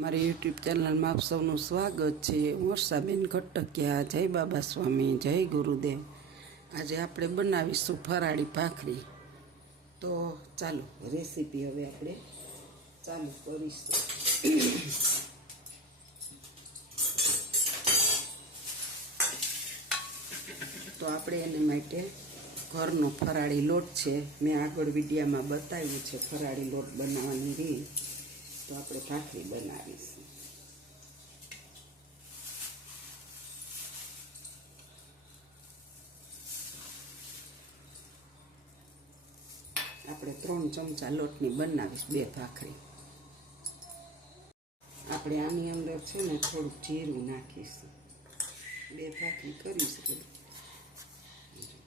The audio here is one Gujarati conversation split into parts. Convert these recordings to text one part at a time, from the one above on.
મારી યુટ્યુબ ચેનલમાં આપ સૌનું સ્વાગત છે। હું વર્ષાબેન ખટકિયા। જય બાબા સ્વામી, જય ગુરુદેવ। આજે આપણે બનાવીશું ફરાળી ભાખરી। તો ચાલો રેસીપી હવે આપણે ચાલુ કરીશું। તો આપણે એને માટે ઘરનો ફરાળી લોટ છે। મેં આગળ વિડીયોમાં બતાવ્યું છે ફરાળી લોટ બનાવવાની રીત। તો આપણે ભાખરી બનાવીશું। આપણે 3 ચમચા લોટની બનાવીશ 2 ભાખરી। આપણે આની અંદર છે ને થોડુંક જીરું નાખીશું। 2 ભાખરી કરીશું,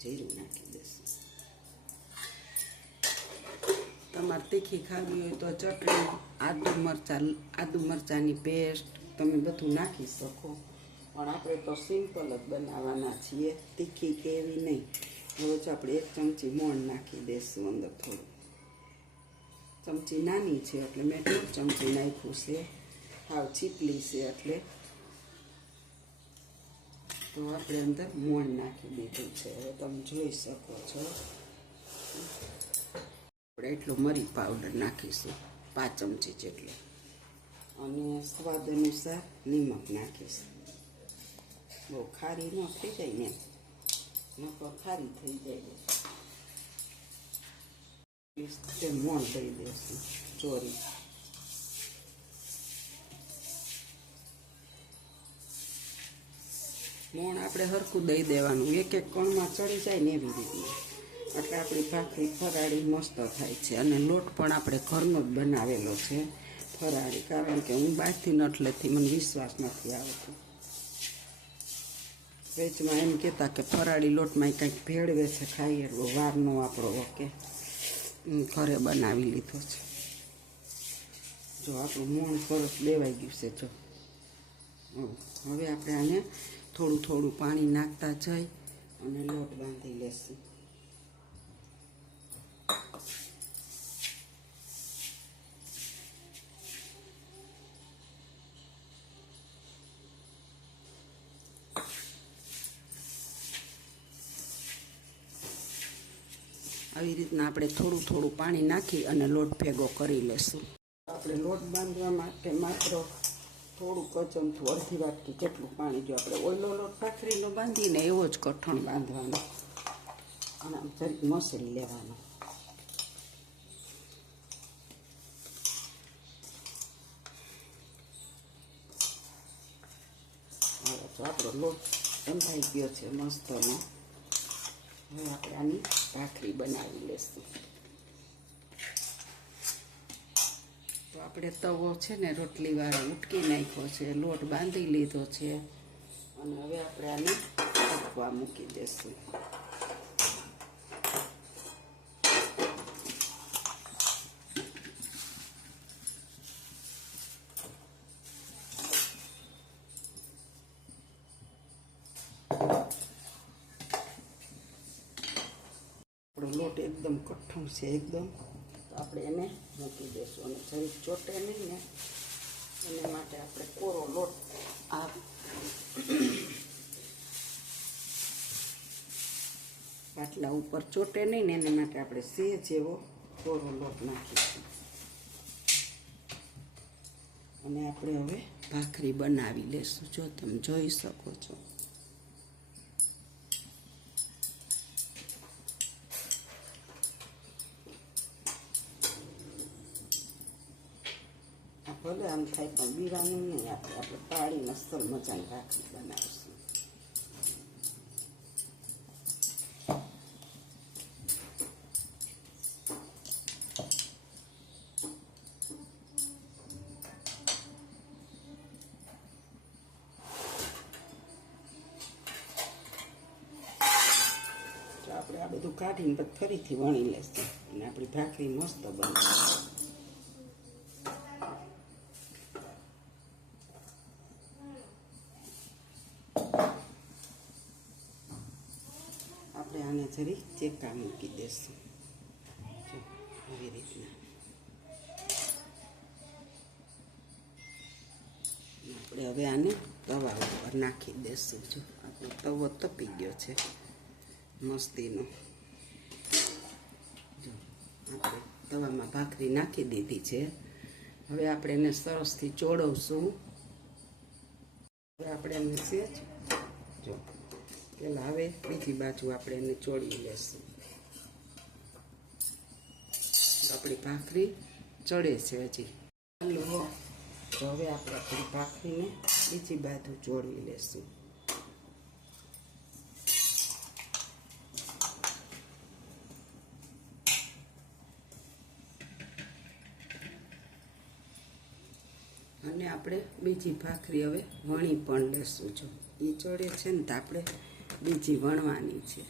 જીરું નાખી દઈશું। તમારે તીખી ખાવી હોય તો ચટણી, આદુ મરચાંની પેસ્ટ તમે બધું નાખી શકો, પણ આપણે તો સિમ્પલ જ બનાવવાના છીએ, તીખી કે એવી નહીં। હવે જો આપણે 1 ચમચી મોણ નાખી દઈશું અંદર। થોડું ચમચી નાની છે એટલે મેં 1.5 ચમચી નાખ્યું છે, હાવ ચીપલી છે એટલે। તો આપણે અંદર મોણ નાખી દીધું છે, હવે તમે જોઈ શકો છો। આપણે એટલો મરી પાવડર નાખીશું 5 ચમચી જેટલો, અને સ્વાદ અનુસાર નિમક નાખીશું। બહુ ખારી ન થઈ જાય ને, નકર ખારી થઈ જાય તે મોણ દઈ દઈશું ચોરી। મોણ આપણે હરખું દઈ દેવાનું, 1 કણમાં ચડી જાય ને એવી રીતના, એટલે આપણી ભાખરી ફરાળી મસ્ત થાય છે। અને લોટ પણ આપણે ઘરનો જ બનાવેલો છે ફરાળી, કારણ કે હું બહારથી નથી લેતી, મને વિશ્વાસ નથી આવતો। વેચમાં એમ કહેતા કે ફરાળી લોટમાં કંઈક ભેળવે છે, ખાઈએ એટલો વાર ન આપણો ઓકે, ઘરે બનાવી લીધો છે। જો આપણું મોણ સરસ દેવાઈ ગયું છે। જો હવે આપણે આને થોડું થોડું પાણી નાખતા જઈ અને લોટ બાંધી લેશું। આવી રીતના આપણે થોડું થોડું પાણી નાખી અને લોટ ભેગો કરી લેશું। આપણે લોટ બાંધવા માટે માત્ર થોડુંક ચમચું, અડધી વાટકી જેટલું પાણી, જો આપણે ઓઈલો લોટ ભાખરીનો બાંધીને એવો જ કઠણ બાંધવાનો, અને આમ જરીક મસળી લેવાનો। હવે તો આપણો લોટ બંધાઈ ગયો છે મસ્તનો। હવે આપણે આની ભાખરી બનાવી લેશું। તો આપણે તવો છે ને રોટલી વાળો ઉટકી નાખ્યો છે, લોટ બાંધી લીધો છે, અને હવે આપણે આને તપવા મૂકી દઈશું। આપણો લોટ એકદમ કઠણ છે એકદમ, તો આપણે એને મૂકી દઈશું, અને જરીક ચોટે નહીં ને એના માટે આપણે કોરો લોટ આ પાટલા ઉપર ચોટે નહીં ને એના માટે આપણે સેજ એવો કોરો લોટ નાખીશું। અને આપણે હવે ભાખરી બનાવી લેશું। જો તમે જોઈ શકો છો, ભલે આમ થાય પણ બીવાનું નહીં, આપણે પાડીને અસલ મજાની ભાખરી બનાવીશું। તો આપણે આ બધું કાઢીને પછી ફરીથી વણી લેશું, અને આપણી ભાખરી મસ્ત બનશે। આપણે આને જરી ચેકા મૂકી દઈશું, આવી રીતના। આપણે હવે આને તવા ઉપર નાખી દઈશું. જો આપણો તવો તપી ગયો છે મસ્તીનો. જો આપણે તવામાં ભાખરી નાખી દીધી છે. હવે આપણે એને સરસથી ચોળવશું. હવે આપણે એને સેજ જો પેલા હવે બીજી બાજુ આપણે એને ચોળી લેશું. આપણી ભાખરી ચડે છે હજી. હાલો, તો હવે આપણે આપણી ભાખરીને બીજી બાજુ ચોળવી લેશું. અને આપણે બીજી ભાખરી હવે વણી પણ લેશું. જો એ ચડે છે ને તો આપણે બીજી વણવાની છે.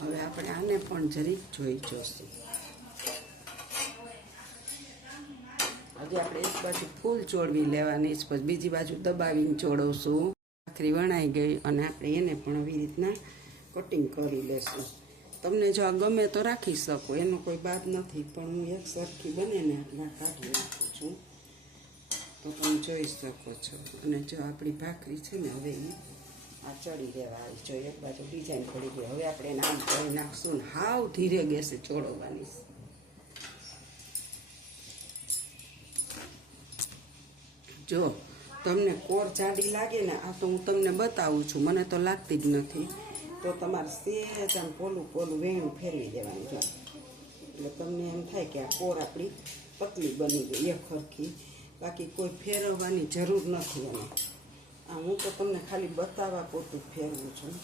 હવે આપણે આને પણ જરીક જોઈ જોઈશું. હજી આપણે એક બાજુ ફૂલ ચોળવી લેવાની છે, પછી બીજી બાજુ દબાવીને ચોળવશું. ભાખરી વણાઈ ગઈ અને આપણે એને પણ આવી રીતના કટિંગ કરી લેશું. તમને જો આ ગમે તો રાખી શકો, એનો કોઈ બાદ નથી, પણ હું એક સરખી બને ને આટલા કાઢી નાખું છું તો તમે જોઈ શકો છો. અને જો આપણી ભાખરી છે ને હવે એ આ ચડી રહેવા આવી. જો એક બાજુ ડિઝાઇન પડી ગઈ. હવે આપણે એને આમ કરી નાખશું ને હાવ ધીરે ગેસે ચોળવવાની. જો તમને કોર જાડી લાગે ને, આ તો હું તમને બતાવું છું, મને તો લાગતી જ નથી, તો તમારે સેજ આમ પોલું વેણું ફેરવી દેવાનું. જો એટલે તમને એમ થાય કે આ કોર આપણી પતલી બની ગઈ એક સરખી, બાકી કોઈ ફેરવવાની જરૂર નથી. એને આ હું તો તમને ખાલી બતાવવા પૂરતું ફેરવું છું.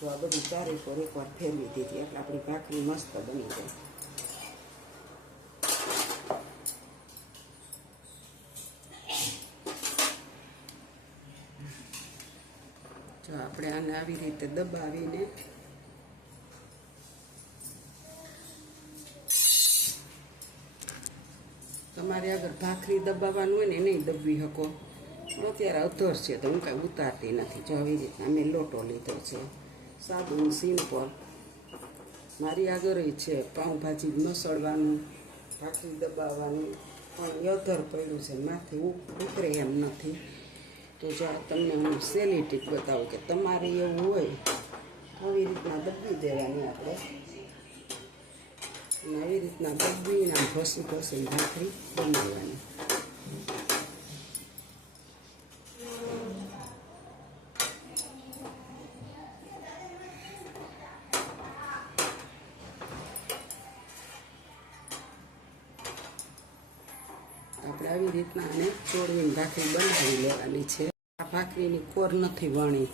તો આ બધી ચારે કોર એકવાર ફેરવી દીધી એટલે આપણી ભાખરી મસ્ત બની ગઈ. જો આપણે આને આવી રીતે દબાવીને તમારે અગર ભાખરી દબાવવાનું હોય ને નહીં દબવી શકો. અત્યારે અધર છે તો હું કાંઈ ઉતારતી નથી. જો આવી રીતના મેં લોટો લીધો છે, સાદું સિમ્પલ. મારી આગળ છે પાઉંભાજી મસળવાનું, ભાખરી દબાવવાનું, પણ અધર પડ્યું છે, માથે ઉતરે એમ નથી. તો જો તમને હું સહેલી ટીપ બતાવું કે તમારે એવું હોય આવી રીતના દબવી દેવાની આપણે. અને આવી રીતના દબવીને આમ ઘસીને ભાખરી બનાવવાની. આપણે આવી રીતના આને ચોળવીને ભાખરી બનાવી લેવાની છે. આ ભાખરીની કોર નથી વણી,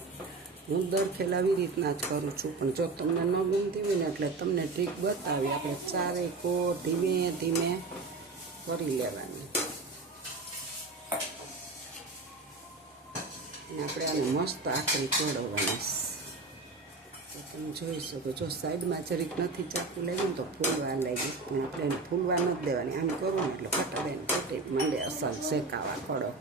હું દર ખેલ આવી રીતના જ કરું છું. પણ જો તમને ન ગમતી હોય ને એટલે તમને ટ્રીક બતાવી. આપણે ચારે કોર ધીમે ધીમે કરી લેવાની. અને આપણે આને મસ્ત આખરી ચોળવવાની. તો તમે જોઈ શકો. જો સાઈડમાં જરીક નથી ચાકુ લાગ્યું તો ફૂલવા લાગી, પણ આપણે એને ફૂલવા નથી દેવાની. આમ કરું ને એટલે કટાડીને કટી માંડે અસલ શેકાવા ખડો.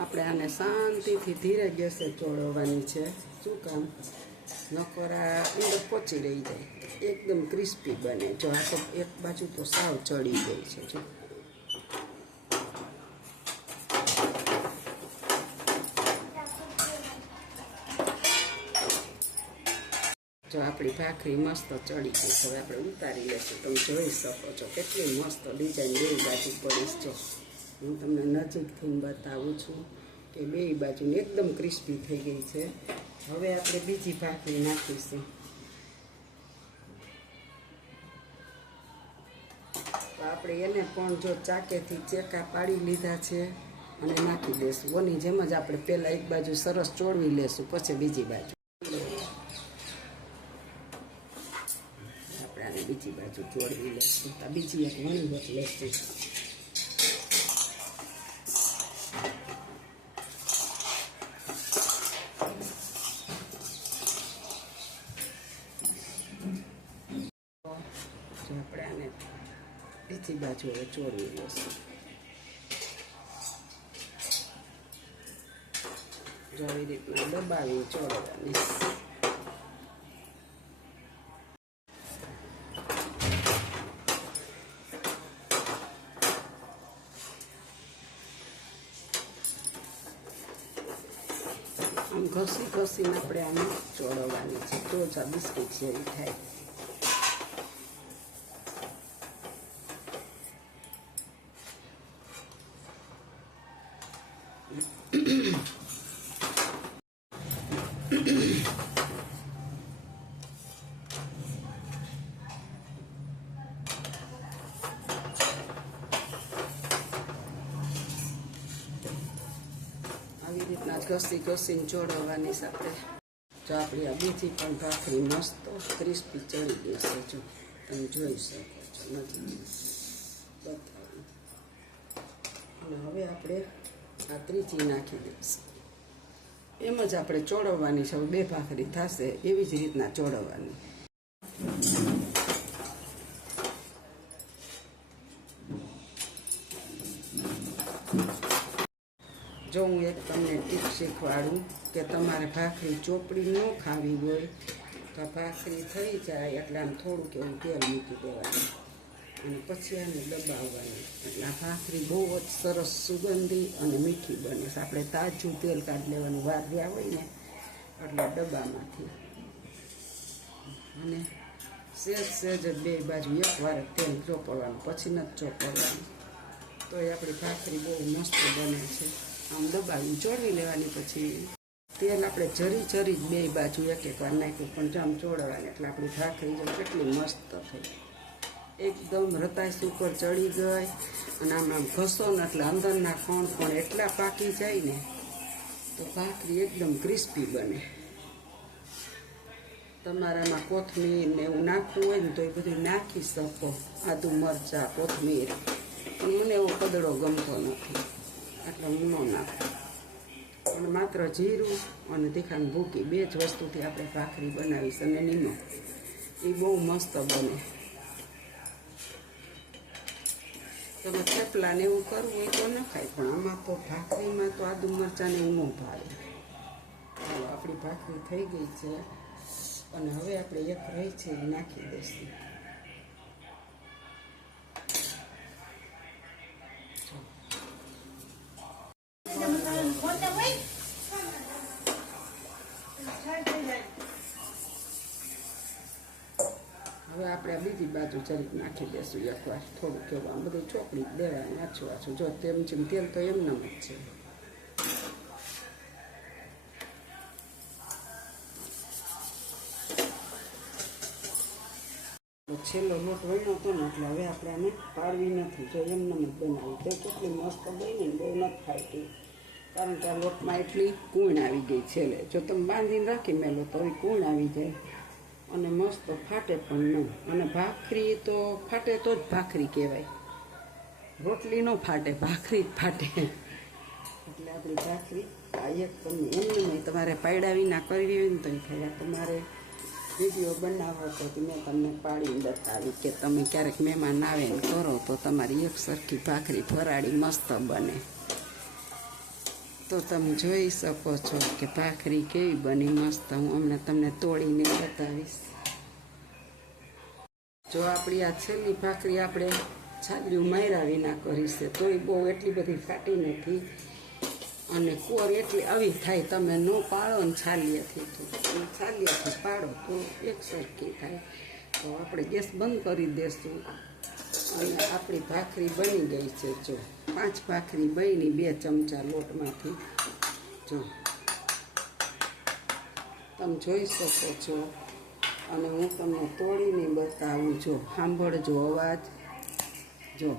આપણે આને શાંતિથી ધીરે ગેસે ચોળવવાની છે. શું કામ? નકર આ અંદર પચી રહી જાય, એકદમ ક્રિસ્પી બને. જો આ તો એક બાજુ તો સાવ ચડી ગઈ છે. જો આપણી ભાખરી મસ્ત ચડી ગઈ. હવે આપણે ઉતારી લઈશું. તમે જોઈ શકો છો કેટલી મસ્ત ડિઝાઇન બે બાજુ પડીશ. જો હું તમને નજીકથી બતાવું છું કે બે બાજુ એકદમ ક્રિસ્પી થઈ ગઈ છે. હવે આપણે બીજી ભાખરી નાખીશું. તો આપણે એને પણ જો ચાકેથી ચેકા પાડી લીધા છે અને નાખી દઈશું. ઓની જેમ જ આપણે પહેલાં એક બાજુ સરસ ચોળવી લેશું, પછી બીજી બાજુ. આપણે આને બીજી બાજુ ચોળવી લેશું. તો બીજી એક વણી વચ લેશું. આપણે આને બીજી બાજુ હવે ચોળવી લઈશું. જો આવી રીતના દબાવી ચોળવાની. આમ ઘસી ઘસીને આપણે આને ચોળવવાની છે તો જ આ બિસ્કિટ જેવી થાય. આવી રીતના ઘસી ઘસીને ચોળવવાની છે આપણે. જો આપણી આ બીજી પણ ભાખરી મસ્ત ક્રિસ્પી ચડી ગઈ છે. જો તમે જોઈ શકો છો, નથી બતાવું. અને હવે આપણે આ ત્રીજી નાખી દઈશું. એમ જ આપણે ચોળવવાની છે. બે ભાખરી થશે એવી જ રીતના ચોળવવાની. જો હું એક તમને ટીપ શીખવાડું કે તમારે ભાખરી ચોપડી ન ખાવી હોય તો ભાખરી થઈ જાય એટલે આમ થોડુંક એવું તેલ મૂકી દેવાનું અને પછી આને દબાવવાની. એટલે આ ભાખરી બહુ જ સરસ સુગંધી અને મીઠી બને છે. આપણે તાજું તેલ કાઢી લેવાનું વાર રહ્યા હોય ને એટલે ડબ્બામાંથી. અને સહેજ બે બાજુ એકવાર તેલ ચોપડવાનું, પછી નથી ચોપડવાનું. તો એ આપણી ભાખરી બહુ મસ્ત બને છે. આમ દબાવી ચોળવી લેવાની. પછી તેલ આપણે જરી જરી બે બાજુ એક વાર નાખ્યું પણ જો આમ ચોળવાની એટલે આપણી ભાખરી જો કેટલી મસ્ત થઈ. એકદમ રતાશ ઉપર ચડી ગઈ. અને આમ ઘસો ને એટલે અંદરના ખણ પણ એટલા પાકી જાય ને તો ભાખરી એકદમ ક્રિસ્પી બને. તમારામાં કોથમીર ને એવું નાખવું હોય ને તો એ બધું નાખી શકો. આદુ મરચાં કોથમીર. પણ મને એવો કદડો ગમતો નથી એટલે હું ન નાખું. પણ માત્ર જીરું અને તીખાને ભૂકી બે જ વસ્તુથી આપણે ભાખરી બનાવીશ. અને નિમક એ બહુ મસ્ત બને. તમે થેપલા ને એવું કરવું હોય તો ન ખાય, પણ આમાં તો ભાખરીમાં તો આદુ મરચાંને એવું ન ભાવે. ચાલો આપણી ભાખરી થઈ ગઈ છે અને હવે આપણે એક રહી છે એ નાખી દઈશું. હવે આપણે બીજી બાજુ જરીક નાખી દઈશું એકવાર. થોડુંક એવું આમ બધું ચોપડી દેવાનું આછું આછું. જો તેમ છે તેલ તો એમનેમ જ છે. છેલ્લો લોટ વણ્યો હતો ને એટલે હવે આપણે આને પાડવી નથી. જો એમનેમ જ બનાવી તો કેટલી મસ્ત બની ને બહુ નથી ખાઈતી. કારણ કે આ લોટમાં એટલી કૂણ આવી ગઈ છેલ્લે. જો તમે બાંધીને રાખી મેલો તો એ કૂણ આવી જાય અને મસ્ત ફાટે પણ નહીં. અને ભાખરી તો ફાટે તો જ ભાખરી કહેવાય. રોટલી ન ફાટે, ભાખરી જ ફાટે. એટલે આપણી ભાખરી આ એક તમે એમને તમારે પાયડા વિના કરવી હોય ને તો એ થાય. તમારે વિડીયો બનાવો તો મેં તમને પાડીને બતાવી કે તમે ક્યારેક મહેમાન આવે ને કરો તો તમારી એક સરખી ભાખરી ફરાળી મસ્ત બને. તો તમે જોઈ શકો છો કે ભાખરી કેવી બની મસ્ત. હું હમણાં તમને તોડીને બતાવીશ. જો આપણી આ છેલ્લી ભાખરી આપણે છાલ્યું માર્યા વિના કરી છે તો એ બહુ એટલી બધી ફાટી નથી. અને કોર એટલી આવી થાય. તમે ન પાડો ને છાલિયાથી તો છાલિયાથી પાડો તો એક સરખી થાય. તો આપણે ગેસ બંધ કરી દઈશું. અને આપણી ભાખરી બની ગઈ છે. જો 5 ભાખરી બની 2 ચમચા લોટમાંથી. જો તમે જોઈ શકો છો. અને હું તમને તોડીને બતાવું. જો સાંભળજો અવાજ. જો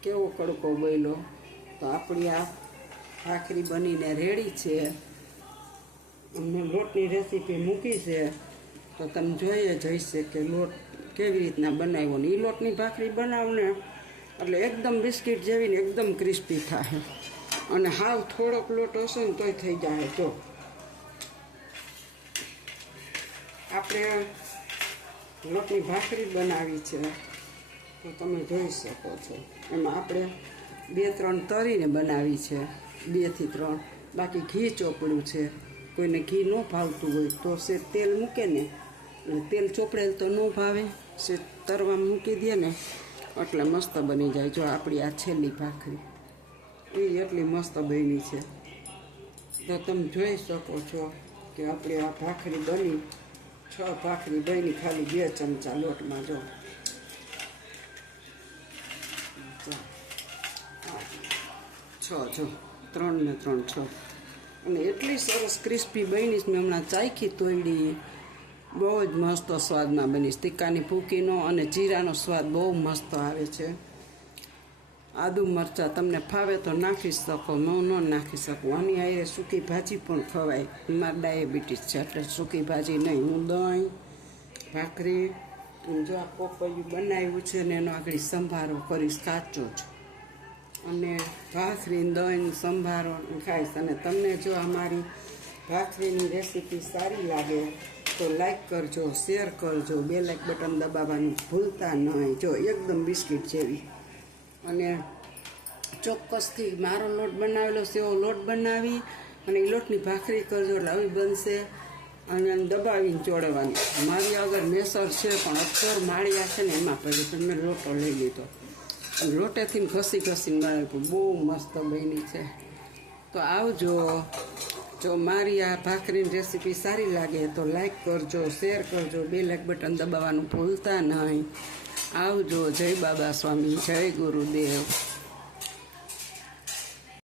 કેવો કડકો બોલ્યો. તો આપણી આ ભાખરી બનીને રેડી છે. અમને લોટની રેસીપી મૂકી છે તો તમે જોઈએ જઈશે કે લોટ કેવી રીતના બનાવ્યો ને એ લોટની ભાખરી બનાવને એટલે એકદમ બિસ્કિટ જેવી ને એકદમ ક્રિસ્પી થાય અને હાવ થોડોક લોટ હશે ને તોય થઈ જાય. જો આપણે લોટની ભાખરી બનાવી છે તો તમે જોઈ શકો છો. એમાં આપણે 2-3 તરીને બનાવી છે, 2 થી 3. બાકી ઘી ચોપડ્યું છે. કોઈને ઘી ન ભાવતું હોય તો સે તેલ મૂકે ને, એટલે તેલ ચોપડેલ તો ન ભાવે, સે તરવા મૂકી દે ને એટલે મસ્ત બની જાય. જો આપણી આ છેલ્લી ભાખરી એ એટલી મસ્ત બની છે. તો તમે જોઈ શકો છો કે આપણે આ ભાખરી બની 6 ભાખરી બની ખાલી 2 ચમચા લોટમાં. જો 6, જો 3 ને 3 6. અને એટલી સરસ ક્રિસ્પી બની મેં હમણાં ચાખી તોડી, બહુ જ મસ્ત સ્વાદમાં બની. તીખાની ભૂકીનો અને જીરાનો સ્વાદ બહુ મસ્ત આવે છે. આદુ મરચાં તમને ફાવે તો નાખી શકો, હું ન નાખી શકું. આની આરે સૂકી ભાજી પણ ખવાય. મારે ડાયાબિટીસ છે એટલે સૂકી ભાજી નહીં. હું દહીં, ભાખરી, જો આ પોપૈયું બનાવ્યું છે ને એનો આગળ સંભારો કરીશ કાચો જ, અને ભાખરી દહીં સંભારો ખાઈશ. અને તમને જો અમારી ભાખરીની રેસીપી સારી લાગે તો લાઈક કરજો, શેર કરજો, બેલ બટન દબાવવાનું ભૂલતા નહીં. જો એકદમ બિસ્કિટ જેવી. અને ચોક્કસથી મારો લોટ બનાવેલો છે એવો લોટ બનાવી અને એ લોટની ભાખરી કરજો એટલે આવી બનશે. અને દબાવીને ચોળવાની. મારી આગળ મેસર છે પણ અક્ષર માળિયા છે ને એમાં પડ્યું તો મેં લોટો લઈ લીધો. લોટેથી ઘસી ઘસીને બનાવ્યું, બહુ મસ્ત બની છે. તો આવજો. જો મારી આ ભાખરીની રેસીપી સારી લાગે તો લાઈક કરજો, શેર કરજો, બેલ બટન દબાવવાનું ભૂલતા નહીં. આવજો. જય બાબા સ્વામી, જય ગુરુદેવ.